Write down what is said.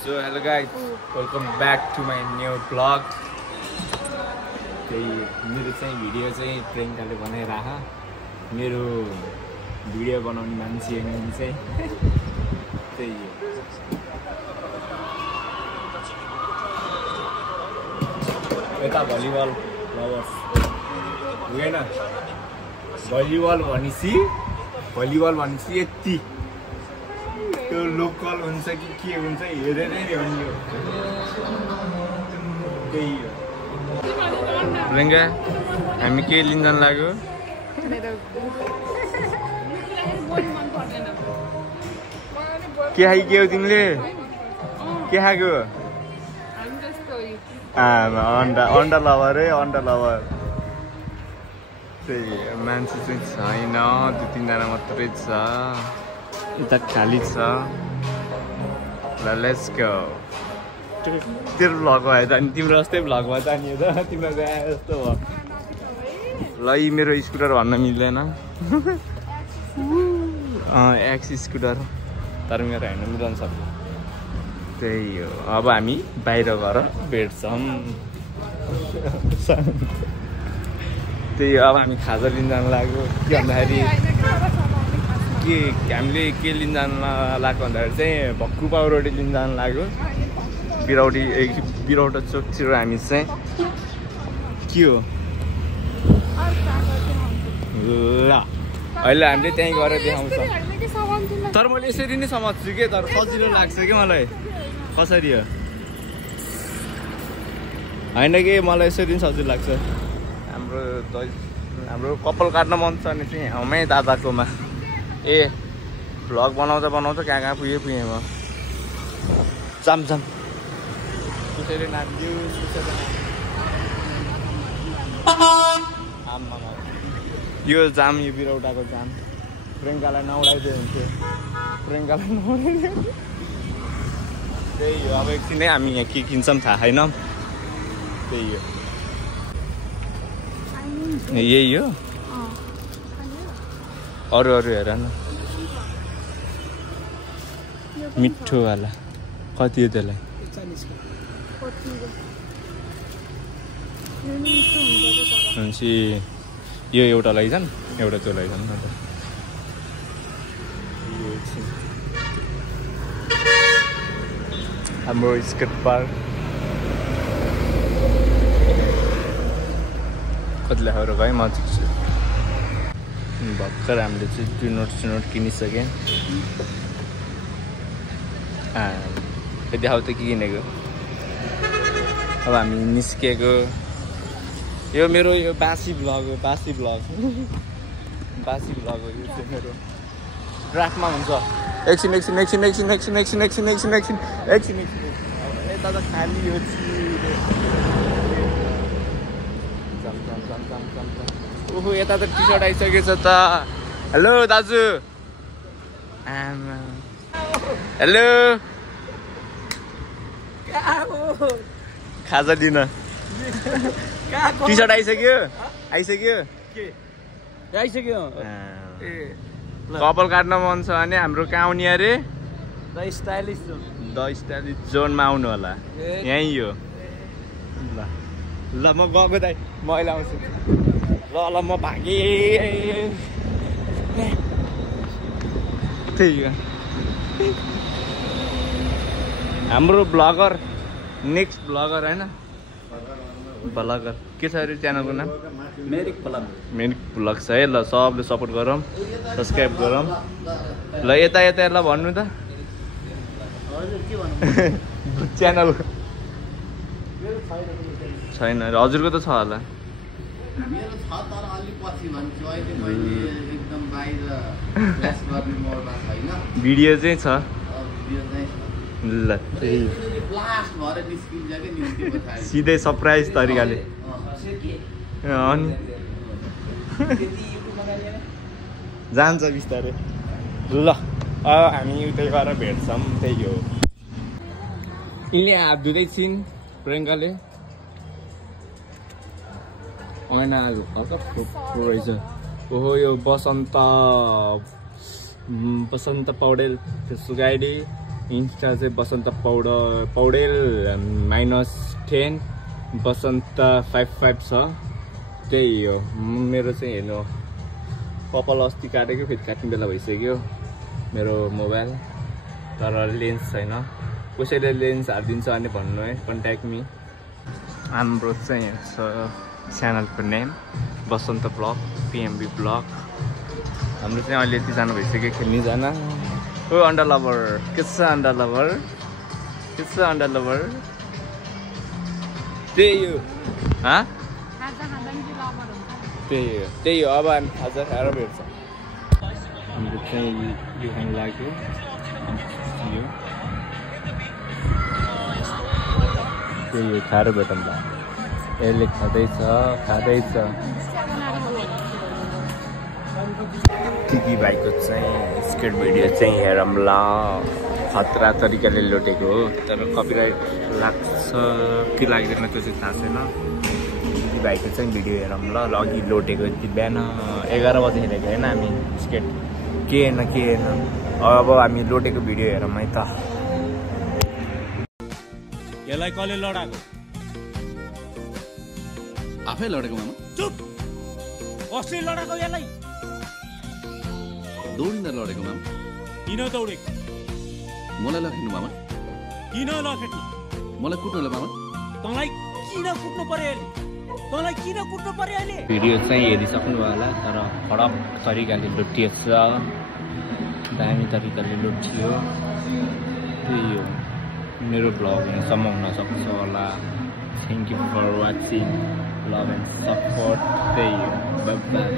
So hello guys, welcome back to my new vlog. मेरो चाहिँ video चाहिँ प्रियङ्काले बनाइराख मेरो भिडियो बनाउने मान्छे चाहिँ त्यही हो। यता भलिबल लभर्स होइन भलिबल भनेपछि यति त्यो लोकल हुन्छ कि के हुन्छ हेरेरै हो नि यो त्यही हो। प्रियङ्का हामी के लिन जान लाग्यो? के खाइक्यौ तिमीले? के खाएको? अन्डा लभर है, अन्डा लभर। त्यही मान्छे चाहिँ छैन, 2-3 जना मात्रै छ, यता खाली छ। ल लेट्स गो। तेरो भ्लग भयो त अनि तिम्रो जस्तै भ्लग भयो त नि त तिम्रो गए जस्तो भयो। ल यी मेरो स्कुटर भन्न मिल्दैन एक्स स्कुटर, तर मेरो होइन मिलाउन सक्छ। त्यही हो। अब हामी बाहिर गएर भेट्छौँ। त्यही अब हामी खाजा लिन जान लाग्यो। के भन्दाखेरि हामीले के लिन जान लाग्यो भन्दाखेरि चाहिँ भक्कु पाउरोटी लिन जान लाग्यो। बिरौटा चोकतिर हामी चाहिँ के हो ल अहिले हामीले त्यहीँ गएर देखाउँछ। तर मैले यसरी नै समात्छु कि, तर सजिलो लाग्छ कि मलाई। कसरी हो होइन कि मलाई यसरी नै सजिलो लाग्छ। हाम्रो कपाल काट्न मन छ भने चाहिँ हामै दादाकोमा। भ्लग बनाउँदा कहाँ पुगेँ म। जाम त्यसरी नाच्यो यो जाम, यो बिरौटाको जाम। प्रियङ्कालाई नउडाइदियो हुन्थ्यो, त्यही हो। अब एकछिनै हामी यहाँ के किन्छौँ थाहा छैन। त्यही हो, यही हो। अरू हेर न, मिठोवाला कति हो त्यसलाई? यो एउटा लैजान्, एउटा त्यो लैजान् न त। हाम्रो स्केट पार्क कतिले खाएर गएँ म चाहिँ भर्खर हामीले चाहिँ 2 नोट किनिसकेँ। देखाउ त के किनेको। अब हामी निस्केको। यो मेरो यो बासी भ्लग हो, बासी भ्लग हो यो चाहिँ मेरो। ड्राफ्टमा हुन्छ। एकछिन यता त खाली हो। ओहो यता त टी सर्ट आइसकेछ त। हेलो दाजु। हेलो खाजा दिन। टी सर्ट आइसक्यो। कपाल काट्न मन छ भने हाम्रो कहाँ आउने अरे? द स्टाइलिस जोनमा आउनु होला। यहीँ हो। ल म गएको दाइ, म अहिले आउँछु। ल म भागेँ। त्यही हो हाम्रो ब्लगर, नेक्स्ट ब्लगर होइन ब्लगर के छ अरे च्यानलको नाम? मेरिक ब्लग छ है। ल सबले सपोर्ट गरौँ, सब्सक्राइब गरौँ। ल यता ल भन्नु त च्यानल छैन? हजुरको त छ होला। भिडियो चाहिँ छ। ल सिधै सरप्राइज तरिकाले अनि जान्छ बिस्तारै। ल अब हामी उतै गएर भेट्छौँ। त्यही हो। यिनले हात धुँदै छिन् प्रियङ्काले। ऐना हल्का फोक्रो रहेछ। ओहो यो बसन्त पौडेल फेसबुक आइडी इन्स्टा चाहिँ बसन्त पौडेल -10 बसन्त 55 छ। त्यही हो मेरो चाहिँ हेर्नु कपाल अस्ति काटेको फेरि काट्ने बेला भइसक्यो मेरो मोबाइल, तर लेन्स छैन। कसैले लेन्स हालिदिन्छ भने भन्नु है, कन्ट्याक्ट मी। हाम्रो चाहिँ च्यानलको नेम बसन्त ब्लग PMB ब्लग। हाम्रो चाहिँ अहिले यति जानु भइसक्यो खेल्ने जान। ओ अन्डा लभर के छ अन्डा लभर, के छ अन्डा लभर? त्यही हो त्यही हो अब आज खाएर भेट्छ। हाम्रो चाहिँ यो खानु लाग्यो यो त्यही हो, खाएर भेटौँ ल। यसले खाँदैछ टिकी भाइको चाहिँ स्केट भिडियो चाहिँ हेरौँ ल। खतरा तरिकाले लोटेको हो, तर कपिराइट लाग्छ कि लाग्दैन त्यो चाहिँ थाहा छैन। टिकी भाइको चाहिँ भिडियो हेरौँ ल। अघि लोटेको बिहान 11 बजी हेरेको होइन हामी स्केट, के हेर्न। अब हामी लोटेको भिडियो हेरौँ है त। यसलाई कसले लडाको? आफै लडेको मामा। चुप, कसले लडाको यसलाई? दौडिँदा लडेको मामा। किन दौडेको? मलाई लखेट्नु मामा। किन लखेट्नु? मलाई कुट्नु मामा। तँलाई किन कुट्नु पर्यो अहिले? भिडियो चाहिँ हेरिसक्नु होला, तर फरक तरिकाले लुटिएछ, दामी तरिकाले लुटियो। त्यही हो मेरो भ्लग यहाँसम्म हुनसक्छ होला। Thank you for watching, love and support. त्यही हो, बाइ बाइ।